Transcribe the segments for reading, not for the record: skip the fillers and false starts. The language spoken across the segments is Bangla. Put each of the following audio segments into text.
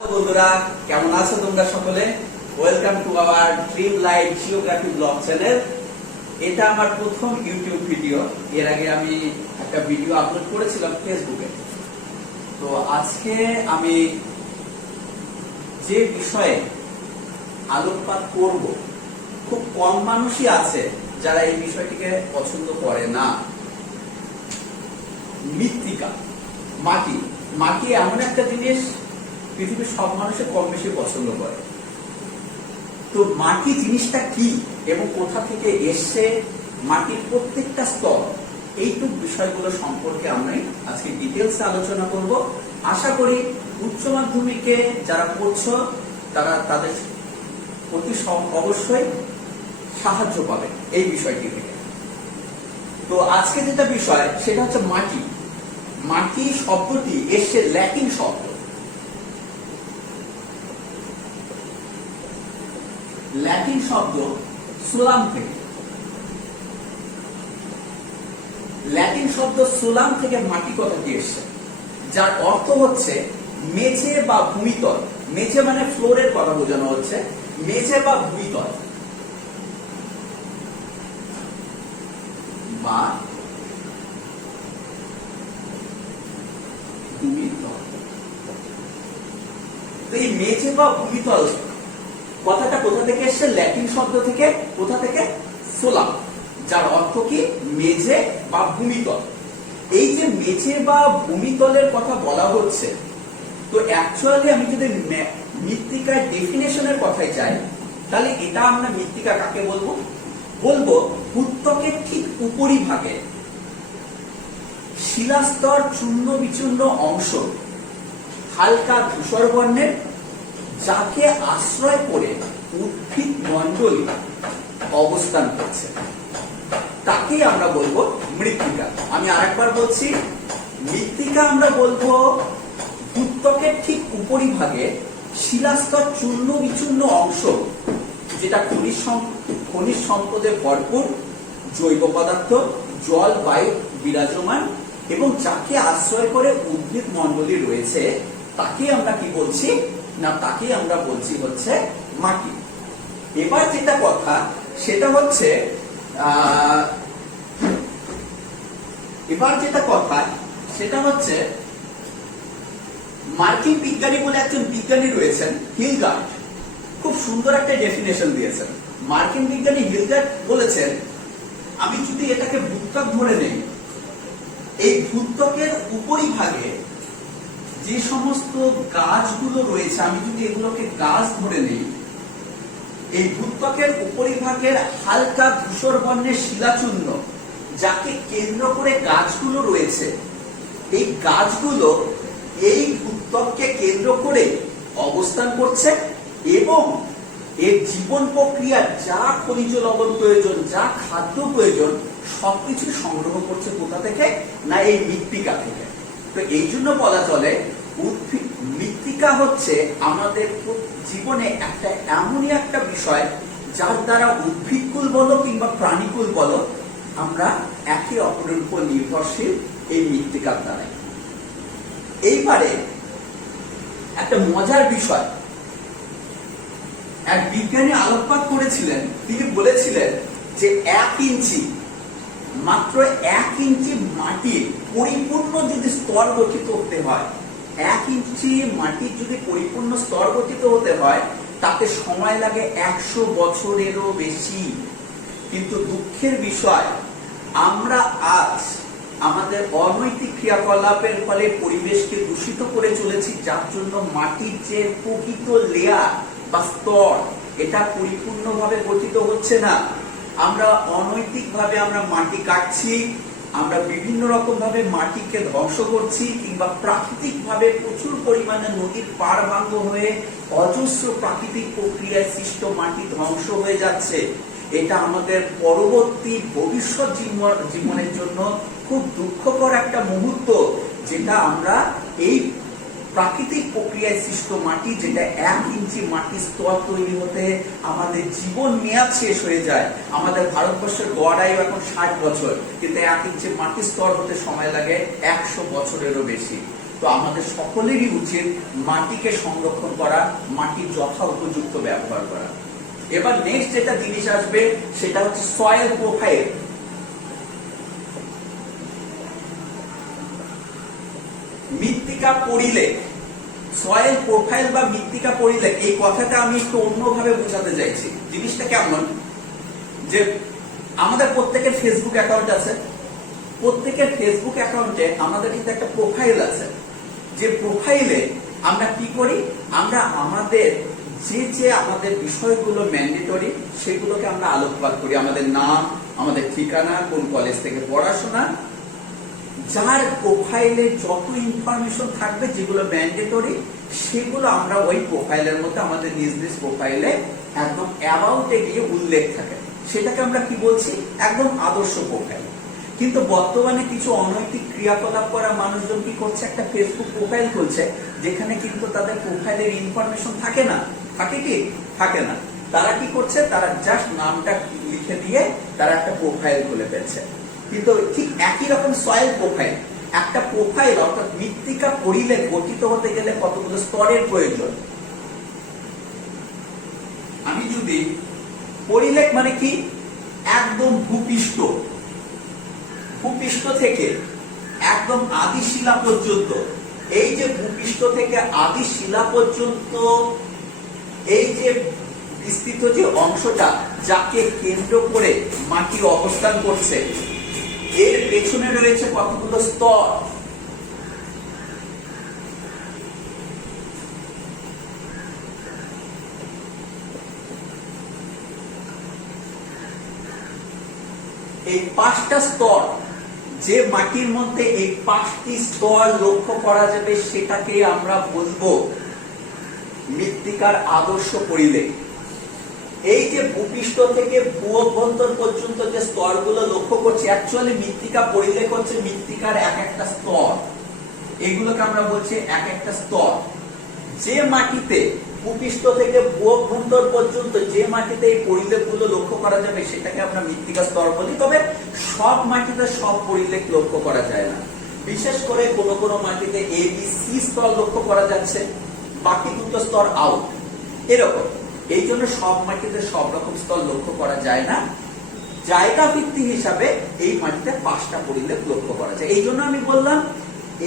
বন্ধুরা, কেমন আছো তোমরা সকলে? Welcome to our dream light geography blog channel. এটা আমার প্রথম ইউটিউব ভিডিও। এর আগে আমি একটা ভিডিও আপলোড করেছিলাম ফেসবুকে। তো আজকে আমি যে বিষয়ে আলোকপাত করব, খুব কম মানুষই আছে যারা এই বিষয়টিকে পছন্দ করে না। মৃত্তিকা, মাটি। মাটি এমন একটা জিনিস পৃথিবীর সব মানুষের কম বেশি পছন্দ করে। তো মাটি জিনিসটা কি এবং কোথা থেকে এসছে, মাটির প্রত্যেকটা স্তর, এইটুক বিষয়গুলো সম্পর্কে আমরা আজকে ডিটেলসে আলোচনা করব। আশা করি উচ্চ মাধ্যমিকে যারা পড়ছো তারা তাদের অতি অবশ্যই সাহায্য পাবে এই বিষয়টি থেকে। তো আজকে যেটা বিষয় সেটা হচ্ছে মাটি। মাটি শব্দটি এসছে ল্যাটিন শব্দ। ল্যাটিন শব্দ সোলাম থেকে। ল্যাটিন শব্দ সোলাম থেকে মাটি কথাটি এসছে, যার অর্থ হচ্ছে মেঝে বা ভূমিতল। মেঝে মানে ফ্লোরের কথা বোঝানো হচ্ছে, মেঝে বা ভূমিতল বা ভূমিতল। তো এই মেঝে বা ভূমিতল কথাটা কোথা থেকে এসছে? ল্যাটিন শব্দ থেকে। কোথা থেকে? সোলাম, যার অর্থ কি? মেঝে বা ভূমিতল। এই যে মেঝে বা ভূমিতলের কথা বলা হচ্ছে, তো অ্যাকচুয়ালি আমি যদি মৃত্তিকার ডেফিনেশনের কথায় যাই, তাহলে এটা আমরা মৃত্তিকা কাকে বলবো? বলবো ভূত্বকের ঠিক উপরিভাগে শিলাস্তর চূর্ণ বিচূর্ণ অংশ, হালকা ধূসর বর্ণের, যাকে আশ্রয় করে উদ্ভিদ মণ্ডলী অবস্থান করছে, তাকেই আমরা বলবো মৃত্তিকা। আমি আরেকবার বলছি, মৃত্তিকা আমরা বলবো ভূত্বকের ঠিক উপরিভাগে শিলাস্তর চূর্ণ বিচূর্ণ অংশ, যেটা খনিজ সম্পদে ভরপুর, জৈব পদার্থ, জল, বায়ু বিরাজমান এবং যাকে আশ্রয় করে উদ্ভিদ মণ্ডলী রয়েছে, তাকে আমরা কি বলছি না? তাকে আমরা বলছি হচ্ছে মাটি। এবার যেটা কথা সেটা হচ্ছে মার্কিন বিজ্ঞানী বলে একজন বিজ্ঞানী রয়েছেন, হিলগার্ড, খুব সুন্দর একটা ডেফিনেশন দিয়েছেন। মার্কিন বিজ্ঞানী হিলগার্ড বলেছেন, আমি যদি এটাকে ভূত্বক ধরে নেই, এই ভূত্বকের উপরিভাগে যে সমস্ত গাছগুলো রয়েছে, আমি যদি এগুলোকে গাছ ধরে নেই, এই ভূত্বকের উপরিভাগের হালকা ধূসর বর্ণের শিলাচূর্ণ, যাকে কেন্দ্র করে গাছগুলো রয়েছে, এই গাছগুলো এই ভূত্বককে কেন্দ্র করে অবস্থান করছে এবং এর জীবন প্রক্রিয়ার যা খনিজ লবণ প্রয়োজন, যা খাদ্য প্রয়োজন, সবকিছু সংগ্রহ করছে কোথা থেকে? না, এই মৃত্তিকা থেকে। তো এই জন্য বলা চলে মৃত্তিকা হচ্ছে আমাদের জীবনে একটা এমনই একটা বিষয়, যার দ্বারা উদ্ভিদকুল বলো কিংবা প্রাণীকুল বলো, আমরা একে অপরের উপর নির্ভরশীল এই মৃত্তিকার দ্বারাই। এইবারে একটা মজার বিষয়, এক বিজ্ঞানী আলোকপাত করেছিলেন। তিনি বলেছিলেন যে মাত্র 1 ইঞ্চি মাটির পরিপূর্ণ যদি স্তর গঠিত হতে হয়, 1 ইঞ্চি মাটির যদি পরিপূর্ণ স্তর গঠিত হতে হয়, তাতে সময় লাগে 100 বছরেরও বেশি। কিন্তু দুঃখের বিষয়, আমরা আজ আমাদের অনৈতিক ক্রিয়াকলাপের ফলে পরিবেশকে দূষিত করে চলেছি, যার জন্য মাটির যে প্রকৃত লেয়ার বা স্তর, এটা পরিপূর্ণভাবে গঠিত হচ্ছে না। আমরা অনৈতিকভাবে আমরা মাটি কাটছি, আমরা বিভিন্ন রকম ভাবে মাটিকে ধ্বংস করছি, কিংবা প্রাকৃতিক ভাবে প্রচুর পরিমাণে নদীর পাড় ভাঙ্গ হয়ে অজস্র প্রাকৃতিক প্রক্রিয়ায় সৃষ্ট মাটি ধ্বংস হয়ে যাচ্ছে। এটা আমাদের পরবর্তী ভবিষ্যৎ জীবনের জন্য খুব দুঃখকর একটা মুহূর্ত, যেটা আমরা এই প্রাকৃতিক প্রক্রিয়ায় সৃষ্ট মাটি, যেটা 1 ইঞ্চি মাটির স্তর তৈরি হতে আমাদের জীবন মেয়াদ শেষ হয়ে যায়। আমাদের ভারতবর্ষের গড় আয়ু এখন 60 বছর, কিন্তু 1 ইঞ্চি মাটির স্তর হতে সময় লাগে 100 বছরেরও বেশি। তো আমাদের সকলেরই উচিত মাটিকে সংরক্ষণ করা, মাটির যথা উপযুক্ত ব্যবহার করা। এবার নেক্সট যেটা জিনিস আসবে সেটা হচ্ছে সয়েল প্রোফাইল। মৃত্তিকা পরিলেখ, সয়েল প্রোফাইল বা মৃত্তিকা পরিলেখ, এই কথাটা আমি একটু অন্যভাবে বোঝাতে চাইছি। জিনিসটা কেমন, যে আমাদের প্রত্যেকের ফেসবুক অ্যাকাউন্ট আছে, প্রত্যেকের ফেসবুক অ্যাকাউন্টে আমাদের কিন্তু একটা প্রোফাইল আছে। যে প্রোফাইলে আমরা কি করি, আমরা আমাদের যে আমাদের বিষয়গুলো ম্যান্ডেটরি সেগুলোকে আমরা আলোকপাত করি। আমাদের নাম, আমাদের ঠিকানা, কোন কলেজ থেকে পড়াশোনা, যার প্রোফাইলে যত ইনফরমেশন থাকবে যেগুলো ম্যান্ডেটরি সেগুলো আমরা ওই প্রোফাইলের মধ্যে আমাদের নিজ নিজ প্রোফাইলে একদম অ্যাবাউটে গিয়ে উল্লেখ থাকে। সেটাকে আমরা কি বলছি, একদম আদর্শ প্রোফাইল। কিন্তু বর্তমানে কিছু অনৈতিক ক্রিয়াকলাপ করা মানুষজন কি করছে, একটা ফেসবুক প্রোফাইল খুলছে যেখানে কিন্তু তাদের প্রোফাইলের ইনফরমেশন থাকে না। থাকে কি, থাকে না। তারা কি করছে, তারা জাস্ট নামটা লিখে দিয়ে তারা একটা প্রোফাইল খুলে ফেলছে। কিন্তু ঠিক একই রকম সয়েল প্রোফাইল, একটা প্রোফাইল অর্থাৎ মৃত্তিকা পরিলেখ গঠিত হতে গেলে কতগুলো স্তরের প্রয়োজন। আমি যদি পরিলেখ মানে কি, একদম ভূপৃষ্ঠ, ভূপৃষ্ঠ থেকে একদম আদি শিলা পর্যন্ত, এই যে ভূপৃষ্ঠ থেকে আদি শিলা পর্যন্ত এই যে বিস্তৃত যে অংশটা, যাকে কেন্দ্র করে মাটি অবস্থান করছে, এর পেছনে রয়েছে কতগুলো স্তর। এই 5টা স্তর, যে মাটির মধ্যে এই 5টি স্তর লক্ষ্য করা যাবে সেটাকে আমরা বলবো মৃত্তিকার আদর্শ পরিলেখ। এই যে ভূপৃষ্ঠ থেকে ভূ অভ্যন্তর পর্যন্ত যে স্তরগুলো লক্ষ্য করছি, অ্যাকচুয়ালি মৃত্তিকা পরিলেখ হচ্ছে মৃত্তিকার এক একটা স্তর। এগুলোকে আমরা বলছি এক একটা স্তর। যে মাটিতে ভূপৃষ্ঠ থেকে ভূ অভ্যন্তর পর্যন্ত যে মাটিতে এই পরিলেখগুলো লক্ষ্য করা যাবে সেটাকে আমরা মৃত্তিকা স্তর বলি। তবে সব মাটিতে সব পরিলেখ লক্ষ্য করা যায় না। বিশেষ করে কোন কোন মাটিতে এ বি সি স্তর লক্ষ্য করা যাচ্ছে, বাকি দুটো স্তর আউট, এরকম। এই জন্য সব মাটিতে সব রকম স্তর লক্ষ্য করা যায় না। জায়গা ভিত্তিক হিসাবে এই মাটিতে 5টা পরিলেখ লক্ষ্য করা যায়। এই জন্য আমি বললাম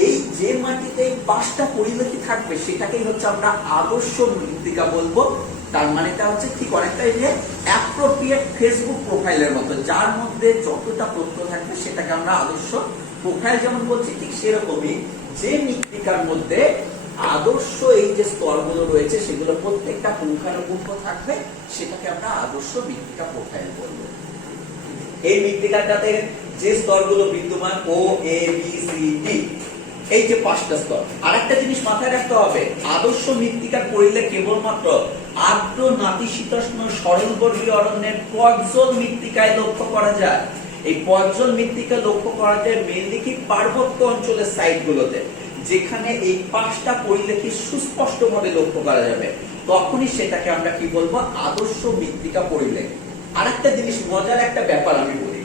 এই যে মাটিতে 5টা পরিলেখই থাকবে সেটাকেই হচ্ছে আমরা আদর্শ মৃত্তিকা বলবো। তার মানেটা হচ্ছে ঠিক অনেকটা এই যে অ্যাপ্রোপ্রিয়েট ফেসবুক প্রোফাইলের মতো, যার মধ্যে যতটা তথ্য থাকবে সেটাকে আমরা আদর্শ প্রোফাইল যেমন বলছি, ঠিক সেরকমই যে মৃত্তিকার মধ্যে আদর্শ এই যে স্তরগুলো রয়েছে সেগুলো প্রত্যেকটা পুঙ্খানুপুঙ্খ থাকবে, সেটাকে আমরা আদর্শ মৃত্তিকা প্রোফাইল বলবো। এই মৃত্তিকাটাতে যে স্তরগুলো বিদ্যমান, ও এ বি সি ডি, এই যে 5টা স্তর। আরেকটা জিনিস মাথায় রাখতে হবে, আদর্শ মৃত্তিকার পরিলেখ কেবলমাত্র আর্দ্র নাতিশীতোষ্ণ সরলবর্গীয় অরণ্যের পর্জল মৃত্তিকায় লক্ষ্য করা যায়। এই পর্জল মৃত্তিকা লক্ষ্য করা যায় মেইনলি কি পার্বত্য অঞ্চলের সাইটগুলোতে, যেখানে এই 5টা পরিলেখই সুস্পষ্টভাবে লক্ষ্য করা যাবে, তখনই সেটাকে আমরা কি বলবো, আদর্শ মৃত্তিকা পরিলেখ। আরেকটা জিনিস, মজার একটা ব্যাপার আমি বলি,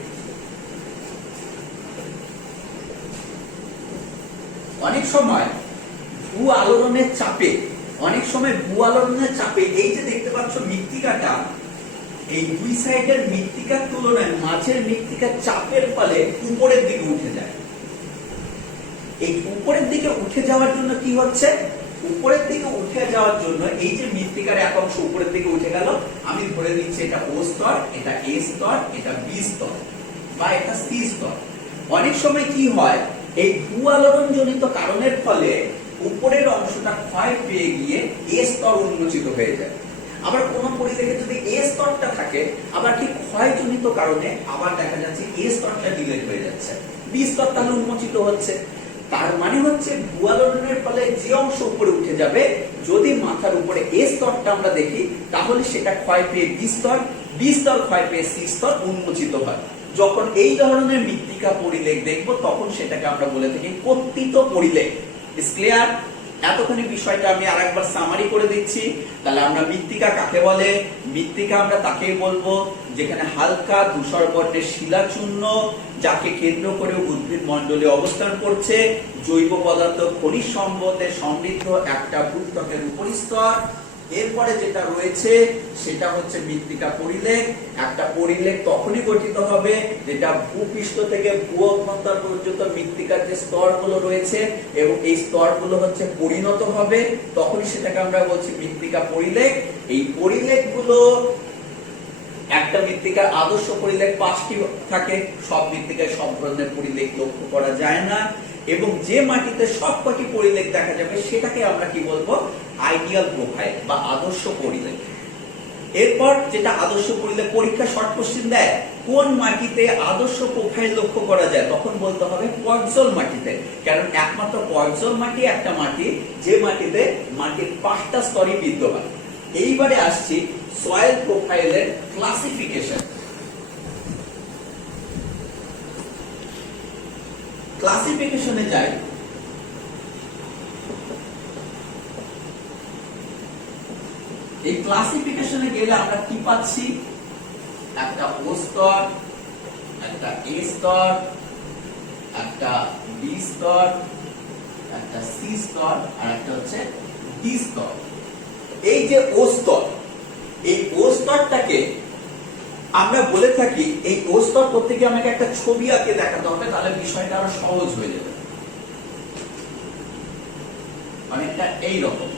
অনেক সময় ভূ আলোড়নের চাপে, এই যে দেখতে পাচ্ছ মৃত্তিকাটা, এই দুই সাইডের মৃত্তিকার তুলনায় মাঝের মৃত্তিকার চাপের ফলে উপরের দিকে উঠে যায়। এই উপরের দিকে উঠে যাওয়ার জন্য কি হচ্ছে, উপরের দিকে উঠে যাওয়ার জন্য এই যে মৃত্তিকার এক অংশ উপরের দিকে উঠে গেল, আমি ধরে নিচ্ছি এটা ও স্তর, এটা এ স্তর, এটা বি স্তর বা এটা সি স্তর। অনেক সময় কি হয়, এই ভূ আলোড়ন জনিত কারণের ফলে উপরের অংশটা ক্ষয় পেয়ে গিয়ে এ স্তর উন্মোচিত হয়ে যায়। আবার কোন পরিলেখে যদি এ স্তরটা থাকে, আবার ঠিক ক্ষয়জনিত কারণে আবার দেখা যাচ্ছে এ স্তরটা ডিলেট হয়ে যাচ্ছে, বি স্তর তাহলে উন্মোচিত হচ্ছে। তার মানে হচ্ছে ভূ আলোড়নের ফলে যে অংশ উপরে উঠে যাবে, যদি মাথার উপরে এ স্তরটা আমরা দেখি তাহলে সেটা ক্ষয় পেয়ে বি স্তর, বি স্তর ক্ষয় পেয়ে সি স্তর উন্মোচিত হয়। যখন এই ধরনের মৃত্তিকা পরিলেখ দেখবো তখন সেটাকে আমরা বলে থাকি কর্তিত পরিলেখ। Is clear? এতখানি বিষয়টা আমি আরেকবার সামারি করে দিচ্ছি। তাহলে আমরা মৃত্তিকা কাকে বলে? মৃত্তিকা আমরা তাকেই বলবো যেখানে হালকা ধূসর বর্ণের শিলাচূর্ণ, যাকে কেন্দ্র করে উদ্ভিদ মণ্ডলে অবস্থান করছে, জৈব পদার্থ খনিজ সম্পদে সমৃদ্ধ একটা ভূত্বকের উপরিস্তর। এরপরে যেটা রয়েছে সেটা হচ্ছে মৃত্তিকা পরিলেখ। একটা পরিলেখ তখনই গঠিত হবে যেটা ভূপৃষ্ঠ থেকে ভূ অভ্যন্তর পর্যন্ত মৃত্তিকার যে স্তরগুলো রয়েছে এবং এই স্তরগুলো হচ্ছে পরিণত হবে, তখনই সেটাকে আমরা বলছি মৃত্তিকা পরিলেখ। এই পরিলেখগুলো, একটা মৃত্তিকার আদর্শ পরিলেখ 5টি থাকে, সব মৃত্তিকায় সব ধরনের পরিলেখ লক্ষ্য করা যায় না, এবং যে মাটিতে সবকটি পরিলেখ দেখা যাবে সেটাকে আমরা কি বলবো? আইডিয়াল প্রোফাইল বা আদর্শ পরিলেখ। এরপর যেটা আদর্শ পরিলেখ, পরীক্ষা শর্ট কোশ্চেন দেয় কোন মাটিতে আদর্শ প্রোফাইল লক্ষ্য করা যায়, তখন বলতে হবে পর্জল মাটিতে। কারণ একমাত্র পর্জল মাটি একটা মাটি যে মাটিতে মাটির 5টা স্তরই বিদ্যমান। এইবারে আসছি সয়েল প্রোফাইলের ক্লাসিফিকেশন। ক্লাসিফিকেশনে যাই। এই ক্লাসিফিকেশনে গেলে আমরা কি পাচ্ছি? একটা ও স্তর, একটা এ স্তর, একটা বি স্তর, একটা সি স্তর, আর একটা হচ্ছে ডি স্তর। এই যে ও স্তর, এই ও স্তরটাকে আমরা বলে থাকি, এই ও স্তর করতে গিয়ে আমাকে একটা ছবি আঁকে দেখাতে হবে, তাহলে বিষয়টা আরো সহজ হয়ে যাবে। অনেকটা এইরকম।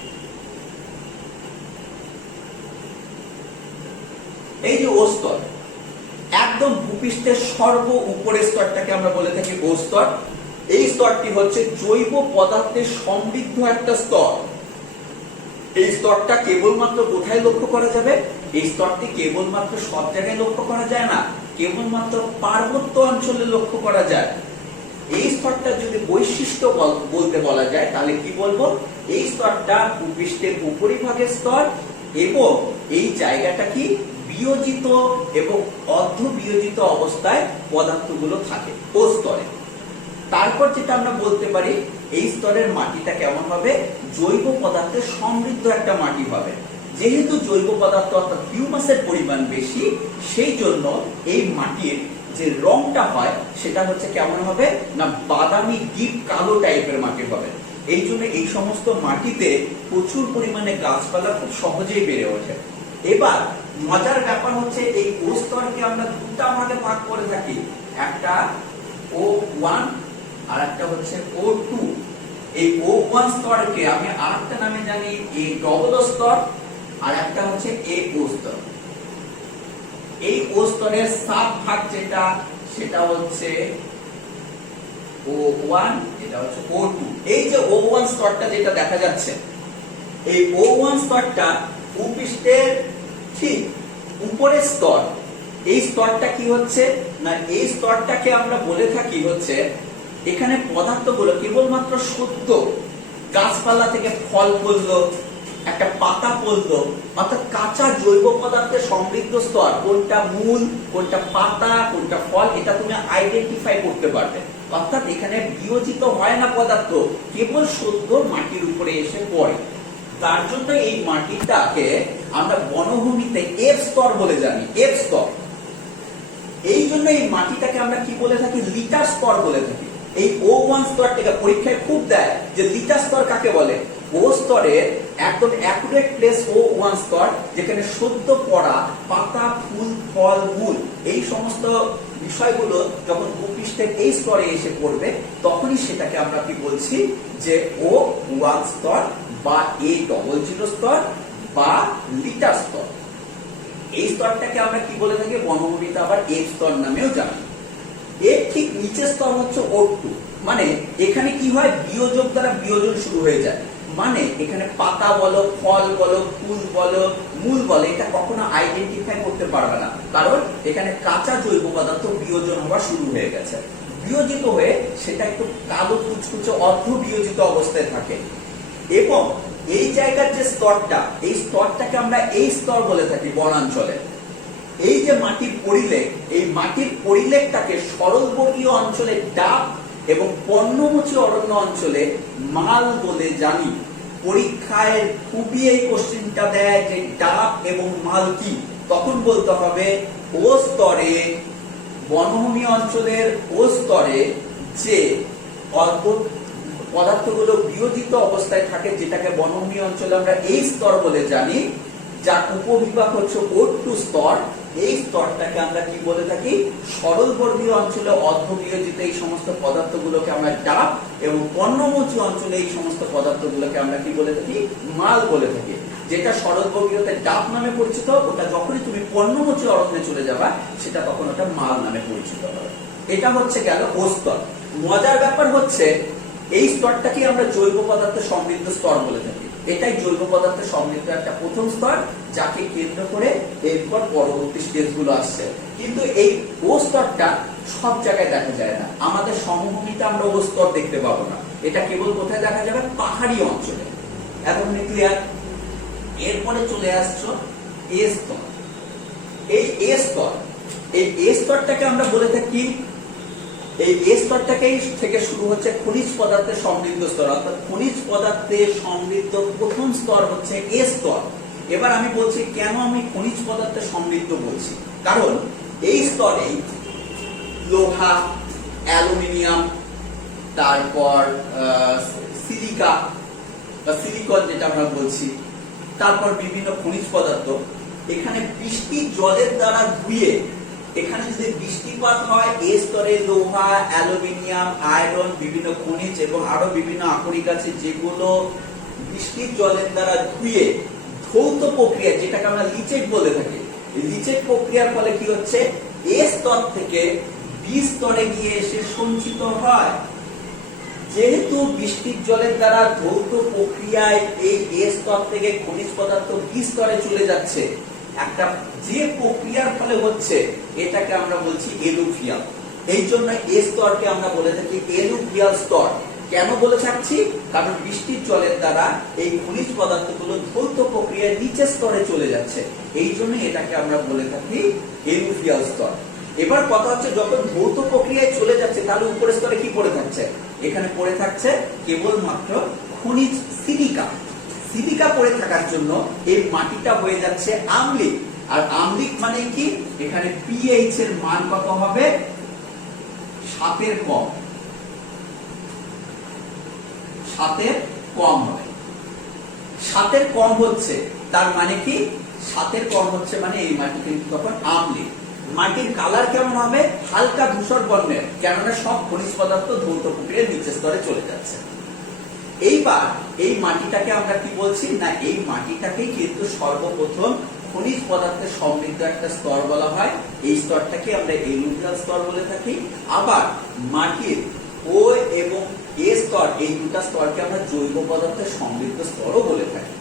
এই যে ও স্তর, একদম ভূপৃষ্ঠের সর্ব উপরের স্তরটাকে আমরা বলে থাকি ও স্তর। এই স্তরটি হচ্ছে জৈব পদার্থের সমৃদ্ধ একটা স্তর। এই স্তরটা কেবলমাত্র কোথায় লক্ষ্য করা যাবে? এই স্তরটি কেবলমাত্র সব জায়গায় লক্ষ্য করা যায় না, কেবলমাত্র পার্বত্য অঞ্চলে লক্ষ্য করা যায়। এই স্তরটা যদি বৈশিষ্ট্য বলতে বলা যায় তাহলে কি বলবো? এই স্তরটা ভূপৃষ্ঠের উপরিভাগের স্তর এবং এই জায়গাটা কি বিয়োজিত এবং অর্ধ বিয়োজিত অবস্থায় পদার্থগুলো থাকে ও স্তরে। তারপর যেটা আমরা বলতে পারি, এই স্তরের মাটিটা কেমন হবে? জৈব পদার্থের সমৃদ্ধ একটা মাটি হবে। যেহেতু জৈব পদার্থ অর্থাৎ হিউমাসের পরিমাণ বেশি, সেই জন্য এই মাটির যে রংটা হয় সেটা হচ্ছে কেমন হবে? না বাদামি ডিপ কালো টাইপের মাটি হবে। এই জন্য এই সমস্ত মাটিতে প্রচুর পরিমাণে গাছপালা খুব সহজেই বেড়ে ওঠে। এবার মজার ব্যাপার হচ্ছে এই ও স্তরকে আমরা দুটা ভাগে ভাগ করে থাকি, একটা O1 আর একটা হচ্ছে O2। এই O1 স্তরকে আমি আরেকটা নামে জানি এ ডবল স্তর, আর একটা হচ্ছে এ ও স্তর। এই ও স্তরের সাব ভাগ যেটা সেটা হচ্ছে O1, এটা হচ্ছে O2। এই যে O1 স্তরটা যেটা দেখা যাচ্ছে, এই O1 স্তরটা ভূপৃষ্ঠের ঠিক উপরের স্তর। এই স্তরটা কি হচ্ছে না, এই স্তরটাকে আমরা বলে থাকি হচ্ছে এখানে পদার্থগুলো কেবলমাত্র সদ্য গাছপালা থেকে ফল পড়লো, একটা পাতা পড়লো, অর্থাৎ কাঁচা জৈব পদার্থের সমৃদ্ধ স্তর। কোনটা মূল, কোনটা পাতা, কোনটা ফল, এটা তুমি আইডেন্টিফাই করতে পারবে। অর্থাৎ এখানে বিয়োজিত হয় না পদার্থ, কেবল সদ্য মাটির উপরে এসে পড়ে। তার জন্য এই মাটিটাকে আমরা বনভূমিতে এফ স্তর বলে জানি, এফ স্তর। এই জন্য এই মাটিটাকে আমরা কি বলে থাকি? লিটার স্তর বলে থাকি। এই O1 স্তরটাকে পরীক্ষায় খুব দেয় যে লিটার স্তর কাকে বলে। ও স্তরের একদম অ্যাকুরেট প্লেস O1 স্তর, যেখানে সদ্য পড়া পাতা, ফুল, ফল, মূল এই সমস্ত বিষয়গুলো যখন ভূপৃষ্ঠের এই স্তরে এসে পড়বে, তখনই সেটাকে আমরা কি বলছি যে O1 স্তর বা A00 স্তর বা লিটার স্তর। এই স্তরটাকে আমরা কি বলে থাকি? বনভূমিতে আবার এফ স্তর নামেও জানি। এর ঠিক নিচের স্তর হচ্ছে O2। মানে এখানে কি হয়? বিয়োজক দ্বারা বিয়োজন শুরু হয়ে যায়। মানে এখানে পাতা বলো, ফল বলো, ফুল বলো, মূল বলো, এটা কখনো আইডেন্টিফাই করতে পারবে না, কারণ এখানে কাঁচা জৈব পদার্থ বিয়োজন হওয়া শুরু হয়ে গেছে। বিয়োজিত হয়ে সেটা একটু কালো কুচকুচে অর্ধ বিয়োজিত অবস্থায় থাকে। এবং এই জায়গার যে স্তরটা, এই স্তরটাকে আমরা এই স্তর বলে থাকি বনাঞ্চলে। এই যে মাটির পরিলেখ, এই মাটির পরিলেখটাকে সরলবর্গীয় অঞ্চলে ডাব এবং পর্ণমোচী অরণ্য অঞ্চলে মাল বলে জানি। পরীক্ষায় খুবই এই কোশ্চেনটা দেয় যে ডাব এবং মাল কি, তখন বলতে হবে ও স্তরে, বনভূমি অঞ্চলের ও স্তরে যে অল্প পদার্থগুলো বিয়োজিত অবস্থায় থাকে, যেটাকে বনভূমি অঞ্চলে আমরা এই স্তর বলে জানি, যার উপবিভাগ হচ্ছে O2 স্তর, এই স্তরটাকে আমরা কি বলে থাকি? সরলবর্গীয় অঞ্চলে অর্ধবিয়োজিত এই সমস্ত পদার্থগুলোকে আমরা ডাব, এবং পর্ণমোচী অঞ্চলে এই সমস্ত পদার্থগুলোকে আমরা কি বলে থাকি? মাল বলে থাকি। যেটা সরলবর্গীয়তে ডাব নামে পরিচিত, ওটা যখনই তুমি পর্ণমোচী অরণ্যে চলে যাবা, সেটা তখন ওটা মাল নামে পরিচিত হবে। এটা হচ্ছে গেল ও স্তর। মজার ব্যাপার হচ্ছে এই স্তরটাকে আমরা জৈব পদার্থের সমৃদ্ধ স্তর বলে থাকি। এটাই জৈব পদার্থের সমৃদ্ধ একটা প্রথম স্তর, যাকে কেন্দ্র করে এরপর পরবর্তী স্টেজগুলো আসছে। কিন্তু এই ও স্তরটা সব জায়গায় দেখা যায় না। আমাদের সমভূমিতে আমরা ও স্তর দেখতে পাবো না, এটা কেবল কোথায় দেখা যাবে? পাহাড়ি অঞ্চলে। এখন ক্লিয়ার? এরপরে চলে আসছো এ স্তর। এই এ স্তর, এই এ স্তরটাকে আমরা বলে থাকি, এই এ স্তরটাকে থেকে শুরু হচ্ছে খনিজ পদার্থের সমৃদ্ধ স্তর, অর্থাৎ খনিজ পদার্থে সমৃদ্ধ প্রথম স্তর হচ্ছে এ স্তর। এবার আমি বলছি কেন আমি খনিজ পদার্থে সমৃদ্ধ বলছি, কারণ এই স্তরে লোহা, অ্যালুমিনিয়াম, তারপর সিলিকা বা সিলিকন যেটা আমরা বলছি, তারপর বিভিন্ন খনিজ পদার্থ এখানে বৃষ্টির জলের দ্বারা ধুয়ে, এখানে যদি বৃষ্টিপাত হয়, এই স্তরে লোহা, অ্যালুমিনিয়াম, আয়রন, বিভিন্ন খনিজ এবং আরো বিভিন্ন আকরিক আছে, যেগুলো বৃষ্টির জলের দ্বারা ধুয়ে ধৌত প্রক্রিয়া, যেটাকে আমরা লিচেট বলে থাকি, লিচেট প্রক্রিয়ার ফলে কি হচ্ছে? এ স্তর থেকে বি স্তরে গিয়ে এসে সঞ্চিত হয়। যেহেতু বৃষ্টির জলের দ্বারা ধৌত প্রক্রিয়ায় এই এ স্তর থেকে খনিজ পদার্থ বি স্তরে চলে যাচ্ছে, একটা যে প্রক্রিয়ার ফলে হচ্ছে, এটাকে আমরা বলছি এলুভিয়াল। এই জন্য এ স্তরকে আমরা বলে থাকি এলুভিয়াল স্তর। কেন বলে থাকছি? কারণ বৃষ্টির জলের দ্বারা এই খনিজ পদার্থগুলো ধৌত প্রক্রিয়ায় নিচের স্তরে চলে যাচ্ছে, এই জন্য এটাকে আমরা বলে থাকি এলুভিয়াল স্তর। এবার কথা হচ্ছে, যখন ধৌত প্রক্রিয়ায় চলে যাচ্ছে, তাহলে উপরের স্তরে কি পড়ে থাকছে? এখানে পড়ে থাকছে কেবলমাত্র খনিজ সিলিকা। সিলিকা পড়ে থাকার জন্য এই মাটিটা হয়ে যাচ্ছে আম্লিক। আর আম্লিক মানে কি? এখানে পিএইচ এর মান কত হবে? 7 এর কম, 7 এর কম হবে। 7 এর কম হচ্ছে তার মানে কি? 7 এর কম হচ্ছে মানে এই মাটি কিন্তু তখন আম্লিক। মাটির কালার কেমন হবে? হালকা ধূসর বর্ণের, কেননা সব খনিজ পদার্থ ধৌত প্রক্রিয়ার নিচের স্তরে চলে যাচ্ছে। এইবার এই মাটিটাকে আমরা কি বলছি না, এই মাটিটাকেই কিন্তু সর্বপ্রথম খনিজ পদার্থের সমৃদ্ধ একটা স্তর বলা হয়। এই স্তরটাকে আমরা এলুভিয়াল স্তর বলে থাকি। আবার মাটির ও এবং এ স্তর, এই দুটা স্তরকে আমরা জৈব পদার্থের সমৃদ্ধ স্তরও বলে থাকি।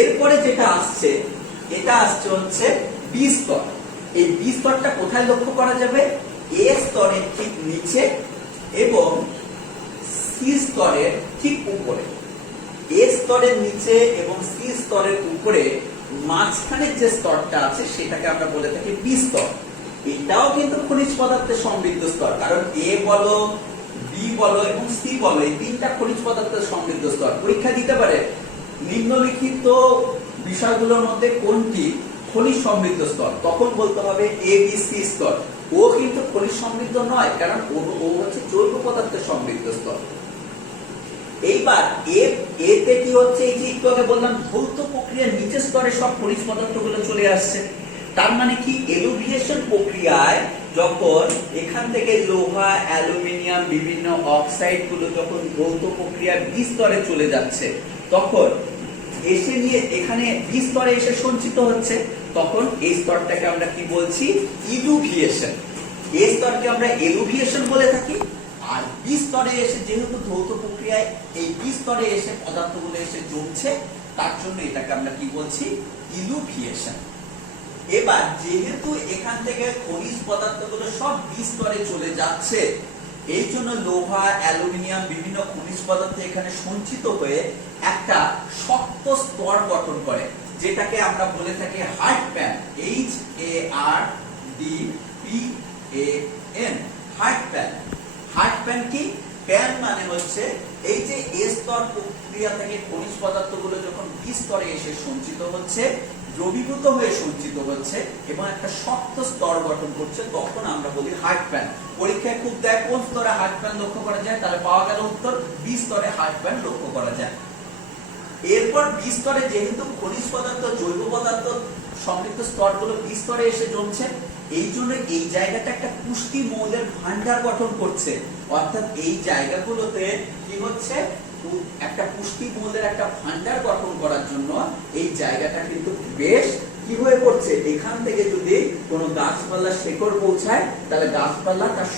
এরপরে যেটা আসছে, এটা আসছে হচ্ছে বি স্তর। এই বি স্তরটা কোথায় লক্ষ্য করা যাবে? এ স্তরের ঠিক নিচে এবং সি স্তরের ঠিক উপরে। এ স্তরের নিচে এবং সি স্তরের উপরে মাঝখানে যে স্তরটা আছে, সেটাকে আমরা বলে থাকি বি স্তর। এটাও কিন্তু খনিজ পদার্থের সমৃদ্ধ স্তর, কারণ এ বলো, বি বলো এবং সি বলো, এই তিনটা খনিজ পদার্থের সমৃদ্ধ স্তর। পরীক্ষা দিতে পারে নিম্নলিখিত বিষয়গুলোর মধ্যে কোনটি খনিজ সমৃদ্ধ স্তর, তখন বলতে হবে এ বি সি স্তর। ও কিন্তু খনিজ সমৃদ্ধ নয়, কারণ ও হচ্ছে জৈব পদার্থের সমৃদ্ধ স্তর। এইবার এতে কি হচ্ছে? এই যে একটু আগে বললাম, ধৌত প্রক্রিয়ার নিচের স্তরে সব খনিজ পদার্থগুলো চলে আসছে। তার মানে কি? এলুভিয়েশন প্রক্রিয়ায় যখন এখান থেকে লোহা, অ্যালুমিনিয়াম, বিভিন্ন অক্সাইড গুলো যখন ধৌত প্রক্রিয়ার বি স্তরে চলে যাচ্ছে, তখন এসে নিয়ে এখানে বি স্তরে এসে সঞ্চিত হচ্ছে, তখন এই স্তরটাকে আমরা কি বলছি? ইলুভিয়েশন। এই স্তরকে আমরা এলুভিয়েশন বলে থাকি। আর বি স্তরে এসে, যেহেতু ধৌত প্রক্রিয়ায় এই বি স্তরে এসে পদার্থগুলো এসে জমছে, তার জন্য এটাকে আমরা কি বলছি? ইলুভিয়েশন। এবার যেহেতু এখান থেকে খনিজ পদার্থগুলো সব বি স্তরে চলে যাচ্ছে, এই জন্য লোহা, অ্যালুমিনিয়াম, বিভিন্ন খনিজ পদার্থ এখানে সঞ্চিত হয়ে একটা শক্ত স্তর গঠন করে, যেটাকে আমরা বলে থাকি hard pan. HARDPAN, hard pan. Hard pan কি? প্যান মানে হচ্ছে এই যে এ স্তর প্রক্রিয়া থেকে খনিজ পদার্থগুলো যখন বি স্তরে এসে সঞ্চিত হচ্ছে, দ্রবীভূত হয়ে সঞ্চিত হচ্ছে এবং একটা শক্ত স্তর গঠন করছে, তখন আমরা বলি হার্ড প্যান। পরীক্ষায় খুব দেয় কোন স্তরে হার্ড প্যান লক্ষ্য করা যায়, তাহলে পাওয়া গেল উত্তর বি স্তরে হার্ড প্যান লক্ষ্য করা যায়। এরপর বি স্তরে যেহেতু খনিজ পদার্থ, জৈব পদার্থ সমৃদ্ধ স্তরগুলো বি স্তরে এসে জমছে, এই জন্য এই জায়গাটা একটা পুষ্টি মৌলের ভান্ডার গঠন করছে। অর্থাৎ এই জায়গাগুলোতে কি হচ্ছে, একটা পুষ্টি মৌলের একটা ভান্ডার গঠন করার জন্য এই জায়গাটা কিন্তু বেশ কি হয়ে পড়ছে। এখান থেকে যদি কোনো গাছপালা শেকড় পৌঁছায়, তাহলে গাছপালা তার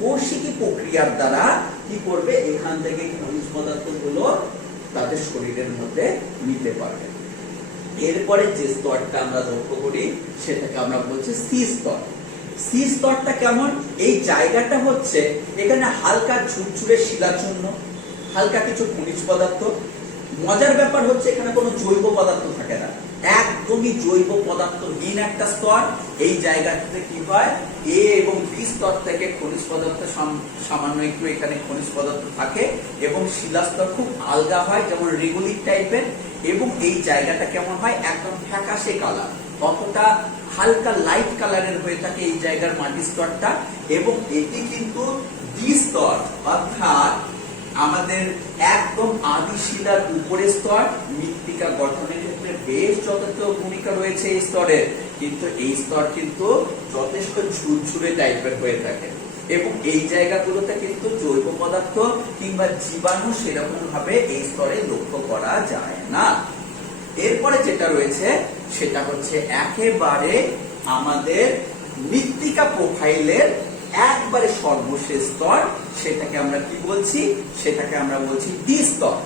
কৌশিকী প্রক্রিয়ার দ্বারা কি করবে, এখান থেকে খনিজ পদার্থগুলো তাদের শরীরের মধ্যে নিতে পারবে। এরপরে যে স্তরটা আমরা লক্ষ্য করি সেটাকে আমরা বলছি সি স্তর। সি স্তরটা কেমন? এই জায়গাটা হচ্ছে এখানে হালকা ঝুরঝুরে শিলাচূর্ণ, হালকা কিছু খনিজ পদার্থ। মজার ব্যাপার হচ্ছে এখানে কোনো জৈব পদার্থ থাকে না, একদমই জৈব পদার্থহীন একটা স্তর। এই জায়গাটাতে কি হয়, এ এবং বি স্তর থেকে খনিজ পদার্থ সামান্য একটু এখানে খনিজ পদার্থ থাকে এবং শিলাস্তর খুব আলগা হয়, যেমন রেগুলিক টাইপের। এবং এই জায়গাটা কেমন হয়, একদম ফ্যাকাশে কালার, অতটা হালকা লাইট কালারের হয়ে থাকে এই জায়গার মাটি স্তরটা। এবং এটি কিন্তু ডি স্তর, অর্থাৎ আমাদের একদম আদি শিলার উপরের স্তর। মৃত্তিকা গঠনের ক্ষেত্রে বেশ যথেষ্ট ভূমিকা রয়েছে এই স্তরের, কিন্তু এই স্তর কিন্তু যথেষ্ট ঝুরঝুরে টাইপের হয়ে থাকে এবং এই জায়গাগুলোতে কিন্তু জৈব পদার্থ কিংবা জীবাণু সেরকম ভাবে এই স্তরে লক্ষ্য করা যায় না। এরপরে যেটা রয়েছে সেটা হচ্ছে একেবারে আমাদের মৃত্তিকা প্রোফাইলের একবারে সর্বশেষ স্তর, সেটাকে আমরা কি বলছি, সেটাকে আমরা বলছি ডি স্তর।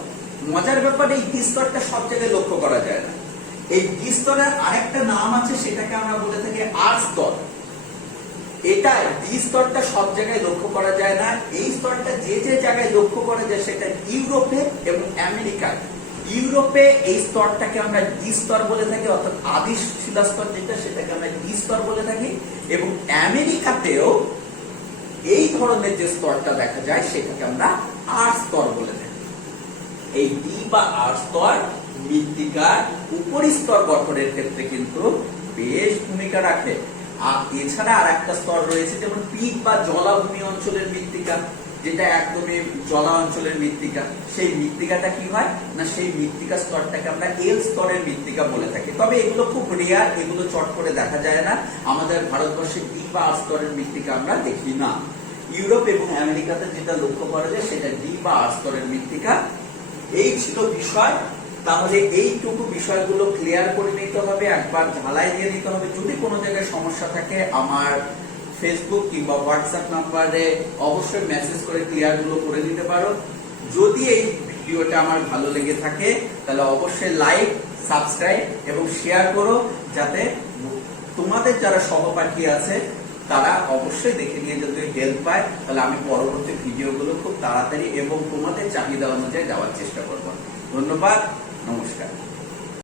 মজার ব্যাপার, এই ডি স্তরটা সব জায়গায় লক্ষ্য করা যায় না। এই ডি স্তরের আরেকটা নাম আছে, সেটাকে আমরা বলে থাকি আর স্তর। এটা ডি স্তরটা সব জায়গায় লক্ষ্য করা যায় না। এই স্তরটা যে যে জায়গায় লক্ষ্য করা যায় সেটা ইউরোপে এবং আমেরিকায়। ইউরোপে এই স্তরটাকে আমরা ডি স্তর বলে থাকি, অর্থাৎ আদি শিলাস্তর যেটা, সেটাকে আমরা ডি স্তর বলে থাকি। এবং আমেরিকাতেও এই ধরনের যে স্তরটা দেখা যায় সেটাকে আমরা আর স্তর বলে থাকি। এই ডি বা আর স্তর মৃত্তিকার উপরিস্তর গঠনের ক্ষেত্রে কিন্তু বেশ ভূমিকা রাখে। আর এছাড়া আর একটা স্তর রয়েছে, যেমন পিট বা জলাভূমি অঞ্চলের মৃত্তিকা, যেটা একদমই জলা অঞ্চলের মৃত্তিকা। সেই মৃত্তিকাটা কি হয় না, সেই মৃত্তিকা স্তরটাকে আমরা এল স্তরের মৃত্তিকা বলে থাকি। তবে এগুলো খুব রেয়ার, এগুলো চট করে দেখা যায় না। আমাদের ভারতবর্ষে ডি বা আর স্তরের মৃত্তিকা আমরা দেখি না। ইউরোপ এবং আমেরিকাতে যেটা লক্ষ্য করা যায় সেটা ডি বা আর স্তরের মৃত্তিকা। এই ছিল বিষয়। তাহলে এইটুকু বিষয়গুলো ক্লিয়ার করে নিতে হবে, একবার ঝালাই দিয়ে নিতে হবে। যদি কোনো জায়গায় সমস্যা থাকে আমার ফেসবুক কিংবা হোয়াটসঅ্যাপ নাম্বারে অবশ্যই মেসেজ করে ক্লিয়ার গুলো করে দিতে পারো। যদি এই ভিডিওটা আমার ভালো লেগে থাকে তাহলে অবশ্যই লাইক, সাবস্ক্রাইব এবং শেয়ার করো, যাতে তোমাদের যারা সহপাঠী আছে তারা অবশ্যই দেখে নিয়ে যদি হেল্প পায়, তাহলে আমি পরবর্তী ভিডিওগুলো খুব তাড়াতাড়ি এবং তোমাদের চাহিদা অনুযায়ী দেওয়ার চেষ্টা করব। ধন্যবাদ, নমস্কার।